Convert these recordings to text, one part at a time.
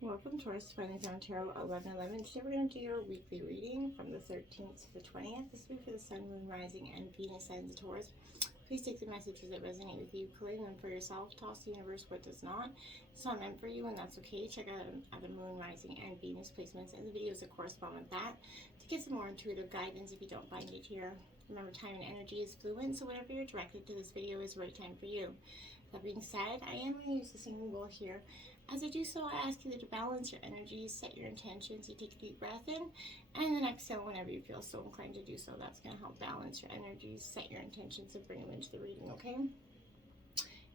Welcome, Taurus, to Finally Found Tarot 1111. Today we're going to do your weekly reading from the 13th to the 20th. This will be for the Sun, Moon, Rising, and Venus signs of Taurus. Please take the messages that resonate with you, claim them for yourself, toss the universe what does not. It's not meant for you, and that's okay. Check out other Moon, Rising, and Venus placements and the videos that correspond with that to get some more intuitive guidance if you don't find it here. Remember, time and energy is fluid, so whatever you're directed to this video is the right time for you. That being said, I am going to use the singing bowl here. As I do so, I ask you to balance your energies, set your intentions. You take a deep breath in, and then exhale whenever you feel so inclined to do so. That's going to help balance your energies, set your intentions, and bring them into the reading, okay?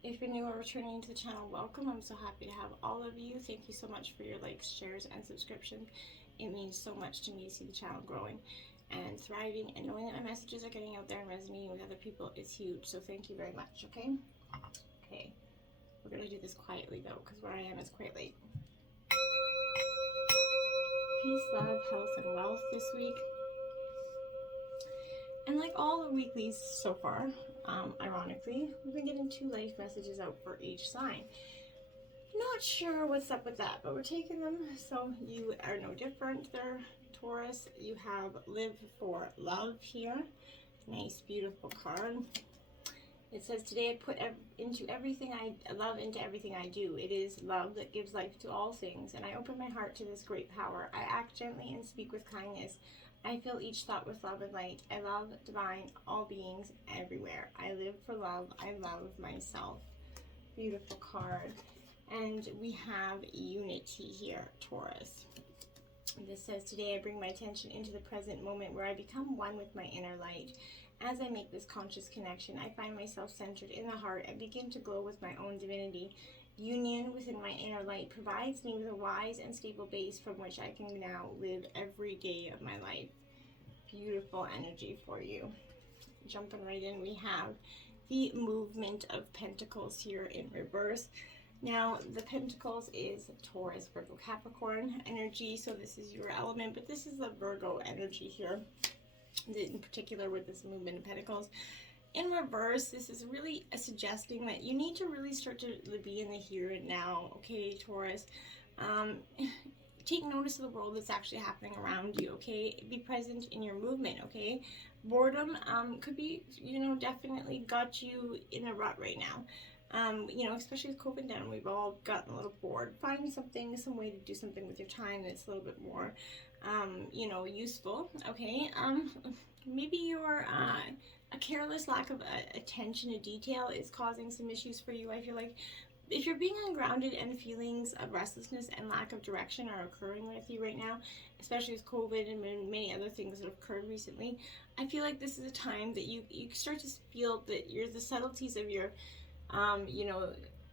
If you're new or returning to the channel, welcome. I'm so happy to have all of you. Thank you so much for your likes, shares, and subscriptions. It means so much to me to see the channel growing and thriving, and knowing that my messages are getting out there and resonating with other people is huge. So thank you very much, okay? Okay. We're going to do this quietly, though, because where I am is quite late. Peace, love, health, and wealth this week. And like all the weeklies so far, ironically, we've been getting 2 life messages out for each sign. Not sure what's up with that, but we're taking them. So you are no different there, Taurus. You have Live for Love here. Nice, beautiful card. It says, today I put into everything I love into everything I do. It is love that gives life to all things, and I open my heart to this great power. I act gently and speak with kindness. I fill each thought with love and light. I love divine, all beings everywhere. I live for love. I love myself. Beautiful card. And we have unity here, Taurus. This says, today I bring my attention into the present moment where I become one with my inner light. As I make this conscious connection, I find myself centered in the heart and begin to glow with my own divinity. Union within my inner light provides me with a wise and stable base from which I can now live every day of my life. Beautiful energy for you. Jumping right in, we have the movement of Pentacles here in reverse. Now, the Pentacles is Taurus, Virgo, Capricorn energy, so this is your element, but this is the Virgo energy here. In particular with this movement of Pentacles. In reverse, this is really suggesting that you need to really start to be in the here and now, okay, Taurus? Take notice of the world that's actually happening around you, okay? Be present in your movement, okay? Boredom could be, definitely got you in a rut right now. Especially with COVID down, we've all gotten a little bored. Find something, some way to do something with your time that's a little bit more useful, okay? Maybe your a careless lack of attention to detail is causing some issues for you. I feel like if you're being ungrounded and feelings of restlessness and lack of direction are occurring with you right now, especially with COVID and many other things that have occurred recently, I feel like this is a time that you start to feel that the subtleties of your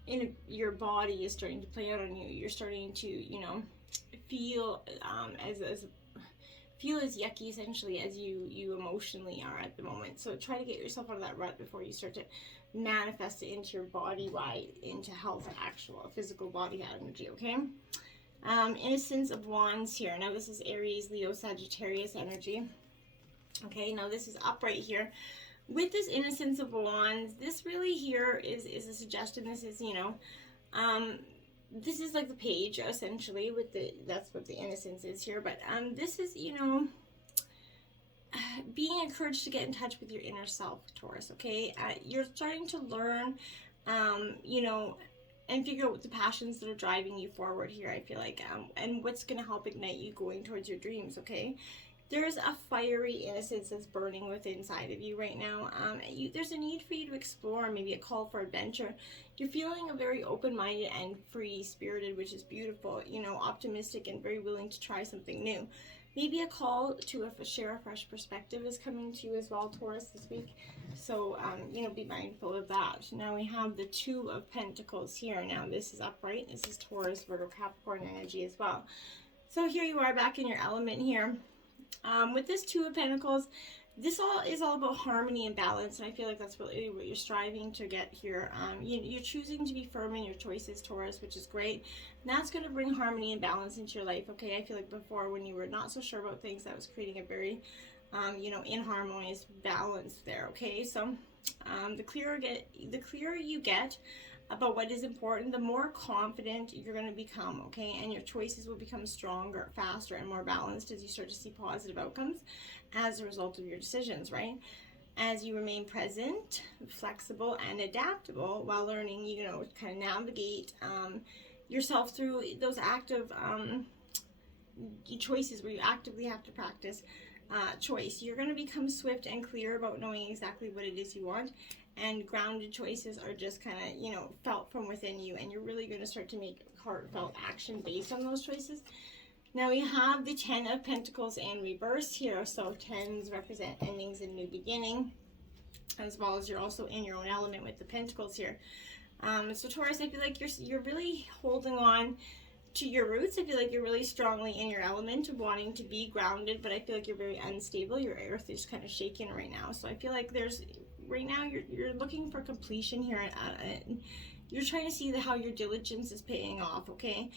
in your body is starting to play out on you. You're starting to feel as yucky essentially as you emotionally are at the moment. So try to get yourself out of that rut before you start to manifest it into your body, into health and actual physical body energy, okay? Innocence of Wands here. Now this is Aries, Leo, Sagittarius energy. Okay, now this is upright here. With this Innocence of Wands, this really here is a suggestion. This is, this is like the page essentially that's what the innocence is here, but this is being encouraged to get in touch with your inner self, Taurus, okay? You're starting to learn and figure out what the passions that are driving you forward here, I feel like, and what's going to help ignite you going towards your dreams, okay? There's a fiery innocence that's burning within inside of you right now. There's a need for you to explore, maybe a call for adventure. You're feeling a very open-minded and free-spirited, which is beautiful, optimistic and very willing to try something new. Maybe a call to share a fresh perspective is coming to you as well, Taurus, this week. So, be mindful of that. Now we have the Two of Pentacles here. Now this is upright. This is Taurus, Virgo, Capricorn energy as well. So here you are back in your element here. With this Two of Pentacles, this is all about harmony and balance, and I feel like that's really what you're striving to get here. You're choosing to be firm in your choices, Taurus, which is great. And that's going to bring harmony and balance into your life, okay? I feel like before, when you were not so sure about things, that was creating a very, inharmonious balance there, okay? So, the clearer you get, about what is important, the more confident you're going to become, okay? And your choices will become stronger, faster, and more balanced as you start to see positive outcomes as a result of your decisions, right? As you remain present, flexible, and adaptable while learning, you know, kind of navigate yourself through those active choices where you actively have to practice choice. You're going to become swift and clear about knowing exactly what it is you want, and grounded choices are just kind of, you know, felt from within you, and you're really going to start to make heartfelt action based on those choices. Now we have the 10 of Pentacles in reverse here. So 10s represent endings and new beginning, as well as you're also in your own element with the Pentacles here. So Taurus, I feel like you're really holding on to your roots. I feel like you're really strongly in your element of wanting to be grounded, but I feel like you're very unstable. Your earth is kind of shaking right now. So I feel like there's, right now you're looking for completion here. You're trying to see how your diligence is paying off, okay?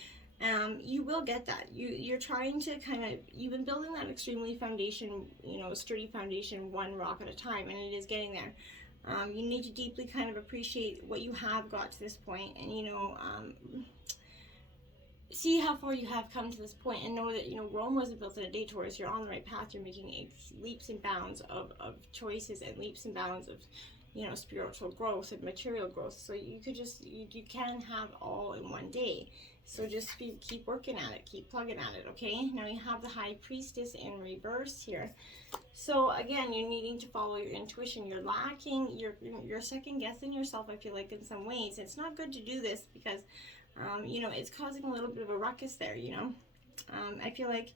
You will get that. You're trying to kind of, you've been building that extremely foundation, you know, sturdy foundation, one rock at a time, and it is getting there. You need to deeply kind of appreciate what you have got to this point, and, you know, see how far you have come to this point, and know that, you know, Rome wasn't built in a day, Taurus. You're on the right path. You're making leaps and bounds of choices, and leaps and bounds of, you know, spiritual growth and material growth. So you could just, you can have all in one day. So just keep working at it, keep plugging at it, okay? Now you have the High Priestess in reverse here. So again, you're needing to follow your intuition. You're lacking, you're second guessing yourself, I feel like, in some ways. It's not good to do this because, you know, it's causing a little bit of a ruckus there, you know? I feel like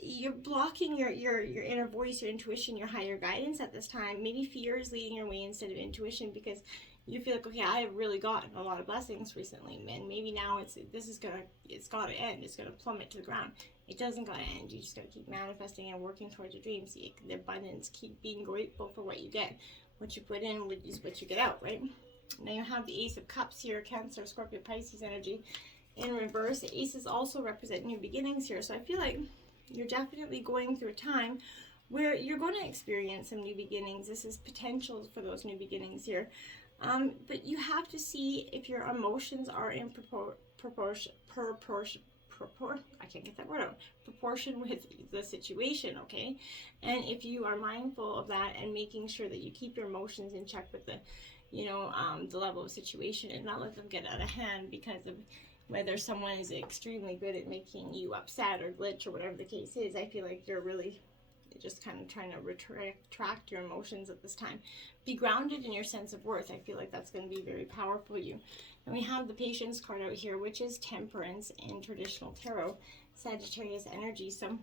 you're blocking your inner voice, your intuition, your higher guidance at this time. Maybe fear is leading your way instead of intuition, because you feel like, okay, I have really gotten a lot of blessings recently, and maybe now it's got to end. It's going to plummet to the ground. It doesn't got to end. You just got to keep manifesting and working towards your dreams. The abundance, keep being grateful for what you get. What you put in is what you get out, right? Now you have the Ace of Cups here, Cancer, Scorpio, Pisces energy in reverse. The aces also represent new beginnings here. So I feel like you're definitely going through a time where you're going to experience some new beginnings. This is potential for those new beginnings here. But you have to see if your emotions are in proportion with the situation, okay? And if you are mindful of that and making sure that you keep your emotions in check with the, you know, the level of situation, and not let them get out of hand because of whether someone is extremely good at making you upset or glitch or whatever the case is. I feel like you're really just kind of trying to retract your emotions at this time. Be grounded in your sense of worth. I feel like that's going to be very powerful for you. And we have the Patience card out here, which is Temperance in traditional tarot, Sagittarius energy. So,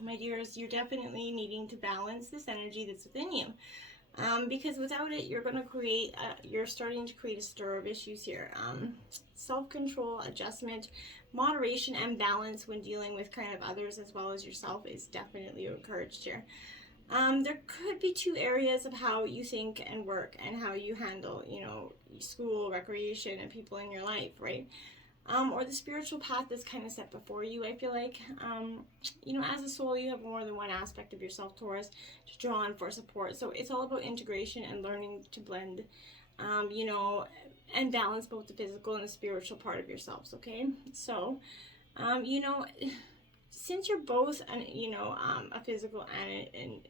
my dears, you're definitely needing to balance this energy that's within you. Because without it, you're going to create, you're starting to create a stir of issues here. Self-control, adjustment, moderation, and balance when dealing with kind of others as well as yourself is definitely encouraged here. There could be two areas of how you think and work and how you handle, you know, school, recreation, and people in your life, right? Or the spiritual path that's kind of set before you. I feel like, you know, as a soul, you have more than one aspect of yourself, Taurus, to draw on for support. So it's all about integration and learning to blend, you know, and balance both the physical and the spiritual part of yourselves, okay? So, you know, since you're both, you know, a physical and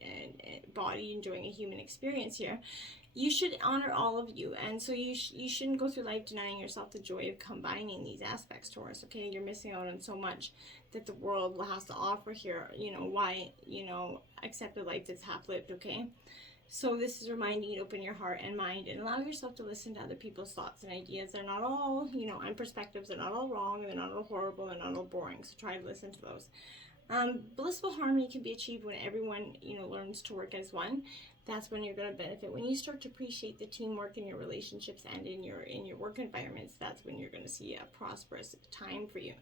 body enjoying a human experience here, you should honor all of you, and so you shouldn't go through life denying yourself the joy of combining these aspects, Taurus, okay? You're missing out on so much that the world has to offer here. You know, why, you know, accept a life that's half-lived, okay? So this is reminding you to open your heart and mind and allow yourself to listen to other people's thoughts and ideas. They're not all, you know, and perspectives. They're not all wrong, and they're not all horrible, they're not all boring, so try to listen to those. Blissful harmony can be achieved when everyone, you know, learns to work as one. That's when you're going to benefit. When you start to appreciate the teamwork in your relationships and in your work environments, that's when you're going to see a prosperous time for you.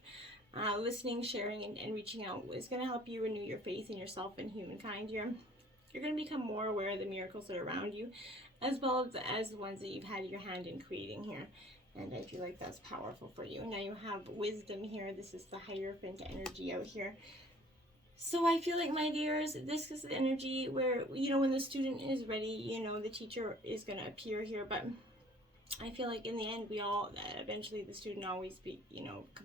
Listening, sharing, and reaching out is going to help you renew your faith in yourself and humankind here. You're going to become more aware of the miracles that are around you, as well as the ones that you've had your hand in creating here. And I feel like that's powerful for you. Now you have Wisdom here. This is the Hierophant energy out here. So I feel like, my dears, this is the energy where, you know, when the student is ready, you know, the teacher is going to appear here. But I feel like in the end, we all, eventually the student always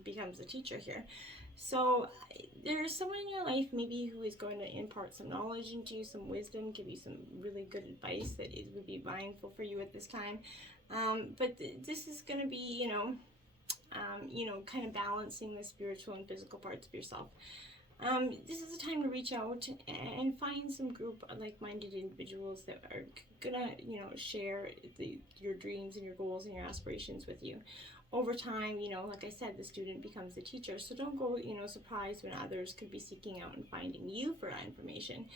becomes a teacher here. So there's someone in your life maybe who is going to impart some knowledge into you, some wisdom, give you some really good advice that it would be mindful for you at this time. But this is going to be, kind of balancing the spiritual and physical parts of yourself. This is a time to reach out and find some group of like-minded individuals that are gonna, share your dreams and your goals and your aspirations with you. Over time, like I said, the student becomes the teacher. So don't go, surprised when others could be seeking out and finding you for information.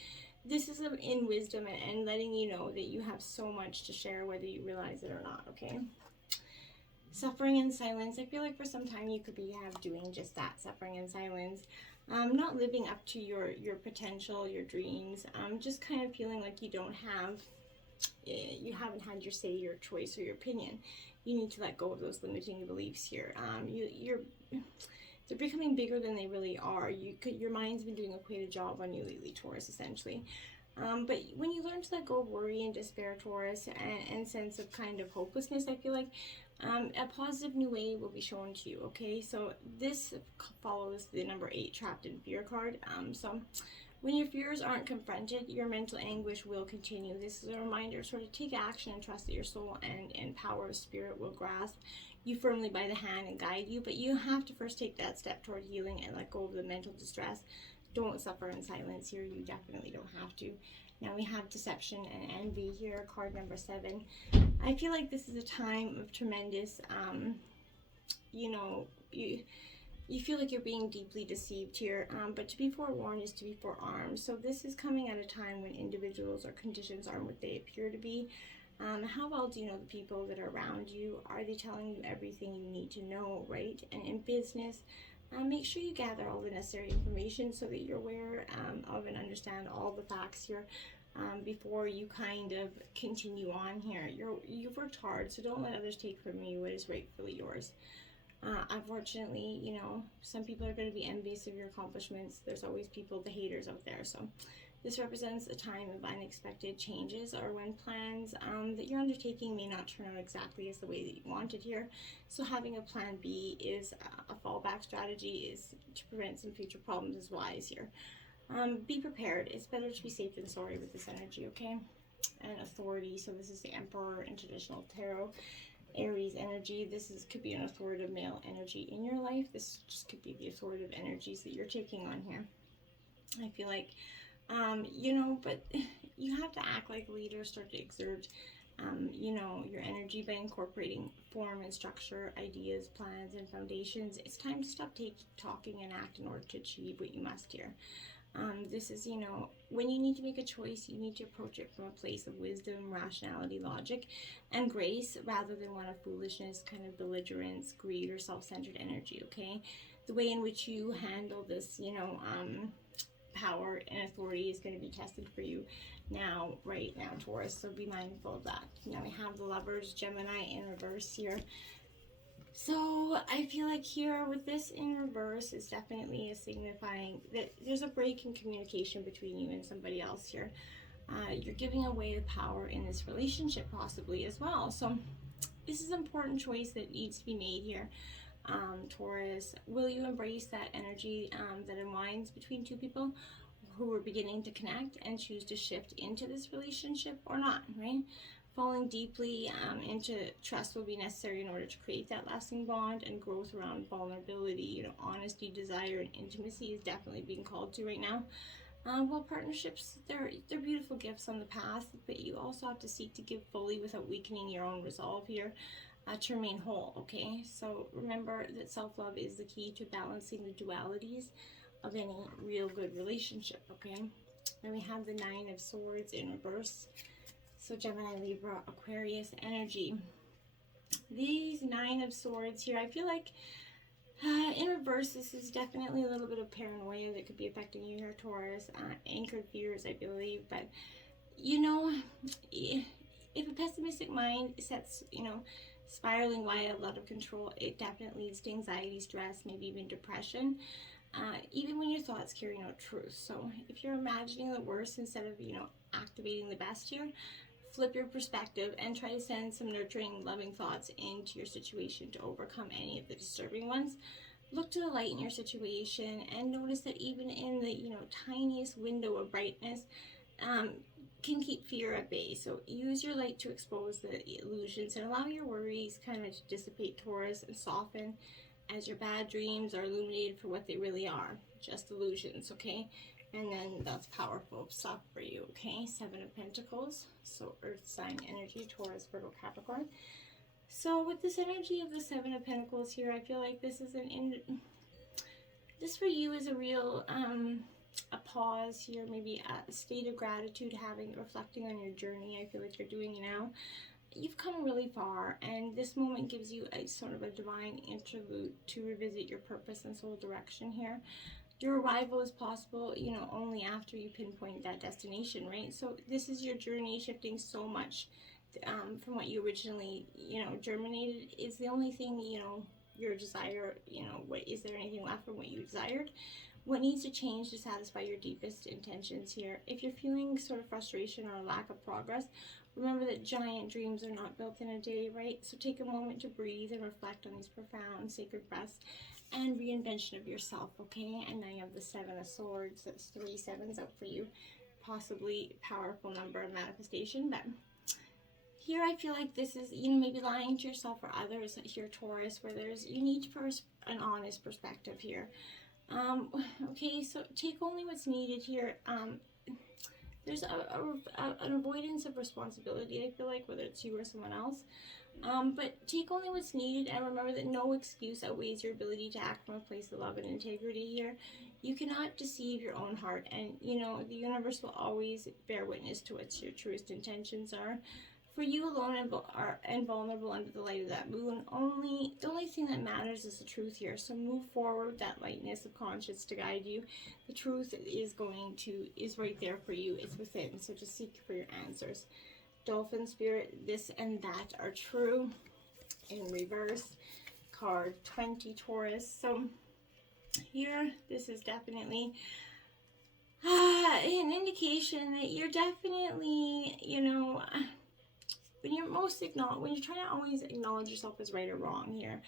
This is in wisdom and letting you know that you have so much to share, whether you realize it or not, okay? Suffering in silence. I feel like for some time you could be doing just that, suffering in silence. Not living up to your potential, your dreams. Just kind of feeling like you haven't had your say, your choice, or your opinion. You need to let go of those limiting beliefs here. They're becoming bigger than they really are. Your mind's been doing quite a job on you lately, Taurus, essentially. But when you learn to let go of worry and despair, Taurus, and sense of kind of hopelessness, I feel like a positive new way will be shown to you, okay? So this follows the number 8 trapped in fear card. So when your fears aren't confronted, your mental anguish will continue. This is a reminder to sort of take action and trust that your soul and power of spirit will grasp you firmly by the hand and guide you. But you have to first take that step toward healing and let go of the mental distress. Don't suffer in silence here. You definitely don't have to. Now we have deception and envy here, card number 7. I feel like this is a time of tremendous, you feel like you're being deeply deceived here, but to be forewarned is to be forearmed. So this is coming at a time when individuals or conditions aren't what they appear to be. How well do you know the people that are around you? Are they telling you everything you need to know, right? And in business, make sure you gather all the necessary information so that you're aware of and understand all the facts here before you kind of continue on here. You've worked hard, so don't let others take from you what is rightfully yours. Unfortunately, some people are going to be envious of your accomplishments. There's always people, the haters out there. So this represents a time of unexpected changes, or when plans that you're undertaking may not turn out exactly as the way that you wanted here. So having a plan B is a fallback strategy, is to prevent some future problems, is wise here. Be prepared. It's better to be safe than sorry with this energy, okay? And authority. So this is the Emperor in traditional tarot. Aries energy. Could be an authoritative male energy in your life. This just could be the authoritative energies that you're taking on here. I feel like, but you have to act like a leader, start to exert, your energy by incorporating form and structure, ideas, plans, and foundations. It's time to stop talking and act in order to achieve what you must here. This is, when you need to make a choice, you need to approach it from a place of wisdom, rationality, logic, and grace, rather than one of foolishness, kind of belligerence, greed, or self-centered energy, okay? The way in which you handle this, power and authority is going to be tested for you right now, Taurus, so be mindful of that. Now we have the Lovers, Gemini in reverse here. So I feel like here with this in reverse is definitely signifying that there's a break in communication between you and somebody else here. You're giving away the power in this relationship possibly as well. So this is an important choice that needs to be made here. Taurus, will you embrace that energy that unwinds between two people who are beginning to connect and choose to shift into this relationship or not, right? Falling deeply into trust will be necessary in order to create that lasting bond, and growth around vulnerability, honesty, desire, and intimacy is definitely being called to right now. Well, partnerships, they're beautiful gifts on the path, but you also have to seek to give fully without weakening your own resolve here to remain whole, okay? So remember that self-love is the key to balancing the dualities of any real good relationship, okay? Then we have the 9 of Swords in reverse. So Gemini, Libra, Aquarius energy. These 9 of Swords here, I feel like in reverse, this is definitely a little bit of paranoia that could be affecting you here, Taurus. Anchored fears, I believe. But, if a pessimistic mind sets, spiraling wild, out of control, it definitely leads to anxiety, stress, maybe even depression. Even when your thoughts carry no truth. So if you're imagining the worst instead of, activating the best here, flip your perspective and try to send some nurturing, loving thoughts into your situation to overcome any of the disturbing ones. Look to the light in your situation and notice that even in the, tiniest window of brightness, can keep fear at bay. So use your light to expose the illusions and allow your worries kind of to dissipate, Taurus, and soften as your bad dreams are illuminated for what they really are, just illusions, okay? And then that's powerful stuff for you, okay? 7 of Pentacles, so earth sign energy, Taurus, Virgo, Capricorn. So with this energy of the 7 of Pentacles here, I feel like this is this for you is a real a pause here, maybe a state of gratitude, reflecting on your journey. I feel like you're doing it now. You've come really far, and this moment gives you a sort of a divine interlude to revisit your purpose and soul direction here. Your arrival is possible, only after you pinpoint that destination, right? So this is your journey shifting so much from what you originally, germinated. Is the only thing, your desire, is there anything left from what you desired? What needs to change to satisfy your deepest intentions here? If you're feeling sort of frustration or lack of progress, remember that giant dreams are not built in a day, right? So take a moment to breathe and reflect on these profound sacred breaths and reinvention of yourself, okay? And now you have the 7 of Swords. That's 3 sevens out for you. Possibly powerful number of manifestation, but here I feel like this is, maybe lying to yourself or others here, Taurus, where you need first an honest perspective here. Okay, so take only what's needed here. There's an avoidance of responsibility, I feel like, whether it's you or someone else. But take only what's needed, and remember that no excuse outweighs your ability to act from a place of love and integrity here. You cannot deceive your own heart, and, the universe will always bear witness to what your truest intentions are. For you alone and vulnerable under the light of that moon, the only thing that matters is the truth here. So move forward with that lightness of conscience to guide you. The truth is right there for you. It's within. So just seek for your answers. Dolphin spirit, this and that are true. In reverse, card 20, Taurus. So here, this is definitely an indication that you're definitely, when you're trying to always acknowledge yourself as right or wrong here,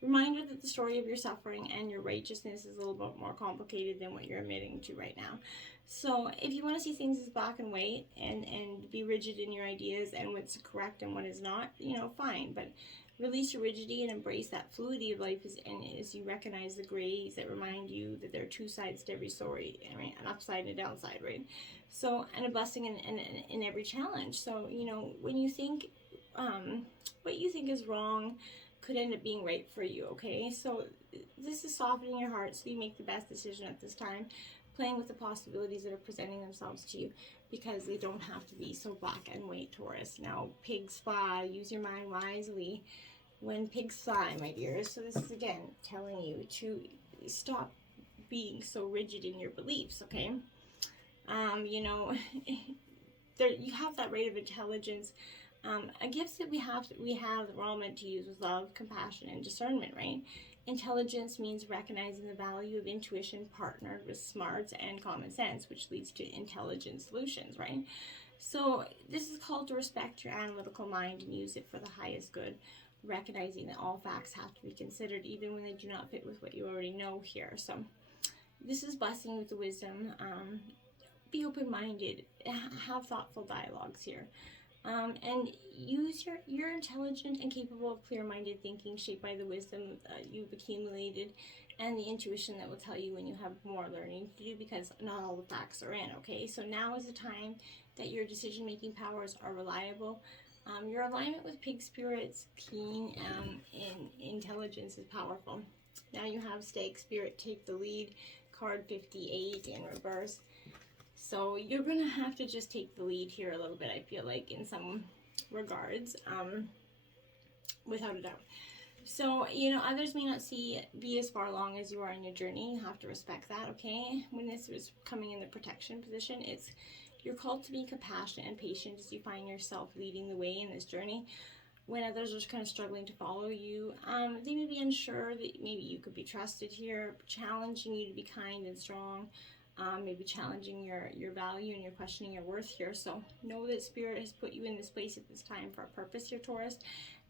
reminder that the story of your suffering and your righteousness is a little bit more complicated than what you're admitting to right now. So if you want to see things as black and white and be rigid in your ideas and what's correct and what is not, fine. But release your rigidity and embrace that fluidity of life as you recognize the grays that remind you that there are two sides to every story, right? An upside and a downside, right? So, and a blessing in every challenge. So, when you think what you think is wrong could end up being right for you, okay? So this is softening your heart so you make the best decision at this time, playing with the possibilities that are presenting themselves to you, because they don't have to be so black and white, Taurus. Now, pigs fly. Use your mind wisely when pigs fly, my dears. So this is, again, telling you to stop being so rigid in your beliefs, okay? You have that rate of intelligence. A gift that we're all meant to use with love, compassion, and discernment, right? Intelligence means recognizing the value of intuition partnered with smarts and common sense, which leads to intelligent solutions, right? So this is called to respect your analytical mind and use it for the highest good, recognizing that all facts have to be considered even when they do not fit with what you already know here. So this is blessing with the wisdom. Be open-minded, have thoughtful dialogues here. And use you're intelligent and capable of clear-minded thinking shaped by the wisdom you've accumulated and the intuition that will tell you when you have more learning to do, because not all the facts are in, okay? So now is the time that your decision-making powers are reliable. Your alignment with pig spirits, keen in intelligence, is powerful. Now you have stag spirit, take the lead, card 58 in reverse. So you're going to have to just take the lead here a little bit, I feel like, in some regards, without a doubt. So, others may not be as far along as you are in your journey. You have to respect that, okay? When this is coming in the protection position, you're called to be compassionate and patient as you find yourself leading the way in this journey. When others are kind of struggling to follow you, they may be unsure that maybe you could be trusted here, challenging you to be kind and strong. maybe challenging your value, and you're questioning your worth here. So know that Spirit has put you in this place at this time for a purpose here, Taurus,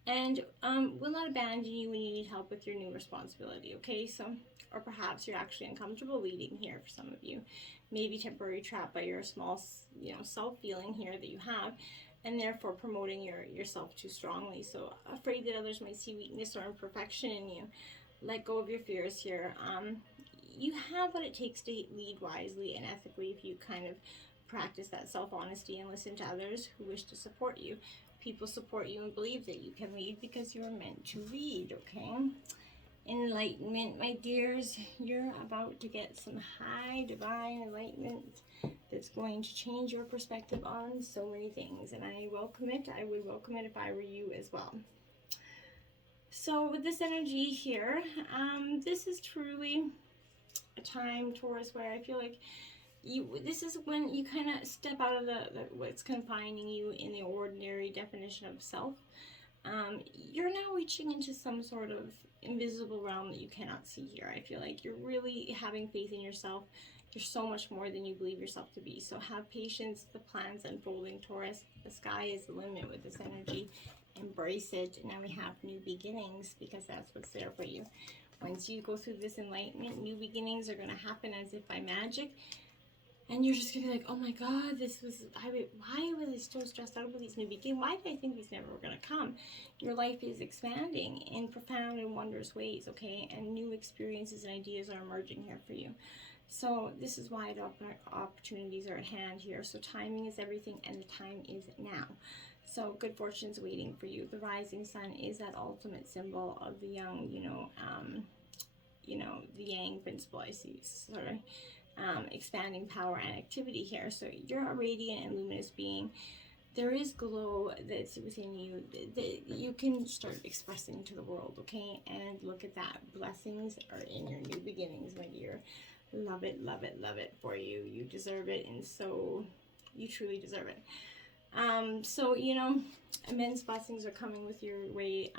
and will not abandon you when you need help with your new responsibility, okay? So, or perhaps you're actually uncomfortable leading here for some of you. Maybe temporarily trapped by your small, self-feeling here that you have, and therefore promoting yourself too strongly. So afraid that others might see weakness or imperfection in you. Let go of your fears here. You have what it takes to lead wisely and ethically if you kind of practice that self-honesty and listen to others who wish to support you. People support you and believe that you can lead because you are meant to lead, okay? Enlightenment, my dears. You're about to get some high divine enlightenment that's going to change your perspective on so many things, and I welcome it. I would welcome it if I were you as well. So with this energy here, this is truly a time, Taurus, where I feel like this is when you kind of step out of the what's confining you in the ordinary definition of self. You're now reaching into some sort of invisible realm that you cannot see here. I feel like you're really having faith in yourself. You're so much more than you believe yourself to be. So have patience. The plan's unfolding, Taurus. The sky is the limit with this energy. Embrace it. Now we have new beginnings, because that's what's there for you. Once you go through this enlightenment, new beginnings are going to happen as if by magic. And you're just going to be like, oh my God, why was I so stressed out about these new beginnings? Why did I think these never were going to come? Your life is expanding in profound and wondrous ways, okay? And new experiences and ideas are emerging here for you. So this is why the opportunities are at hand here. So timing is everything, and the time is now. So good fortune's waiting for you. The rising sun is that ultimate symbol of the young, the yang principle, I see, sorry. Expanding power and activity here. So you're a radiant and luminous being. There is glow that's within you that you can start expressing to the world, okay? And look at that. Blessings are in your new beginnings, my dear. Love it, love it, love it for you. You deserve it, and so you truly deserve it. So, immense blessings are coming with your way.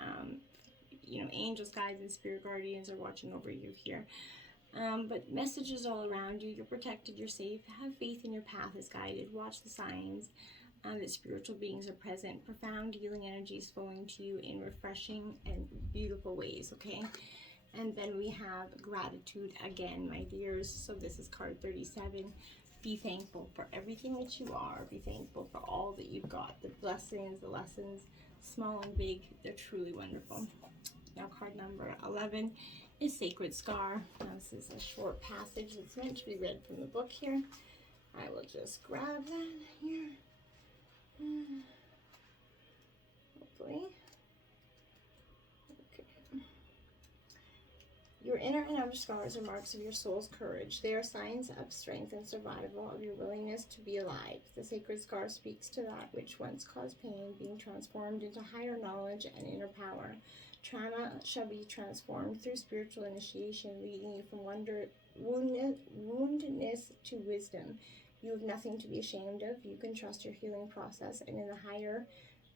Angels, guides, and spirit guardians are watching over you here. But messages all around you. You're protected, you're safe. Have faith in your path is guided. Watch the signs that spiritual beings are present. Profound healing energies flowing to you in refreshing and beautiful ways, okay? And then we have gratitude again, my dears. So this is card 37. Be thankful for everything that you are. Be thankful for all that you've got. The blessings, the lessons, small and big, they're truly wonderful. Now card number 11 is Sacred Scar. Now this is a short passage that's meant to be read from the book here. I will just grab that here. Hopefully. Okay. Your inner and outer scars are marks of your soul's courage. They are signs of strength and survival, of your willingness to be alive. The sacred scar speaks to that which once caused pain, being transformed into higher knowledge and inner power. Trauma shall be transformed through spiritual initiation, leading you from woundedness to wisdom. You have nothing to be ashamed of. You can trust your healing process, and in the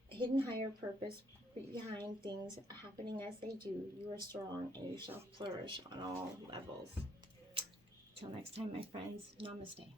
hidden higher purpose behind things happening as they do, you are strong and you shall flourish on all levels. Till next time, my friends, namaste.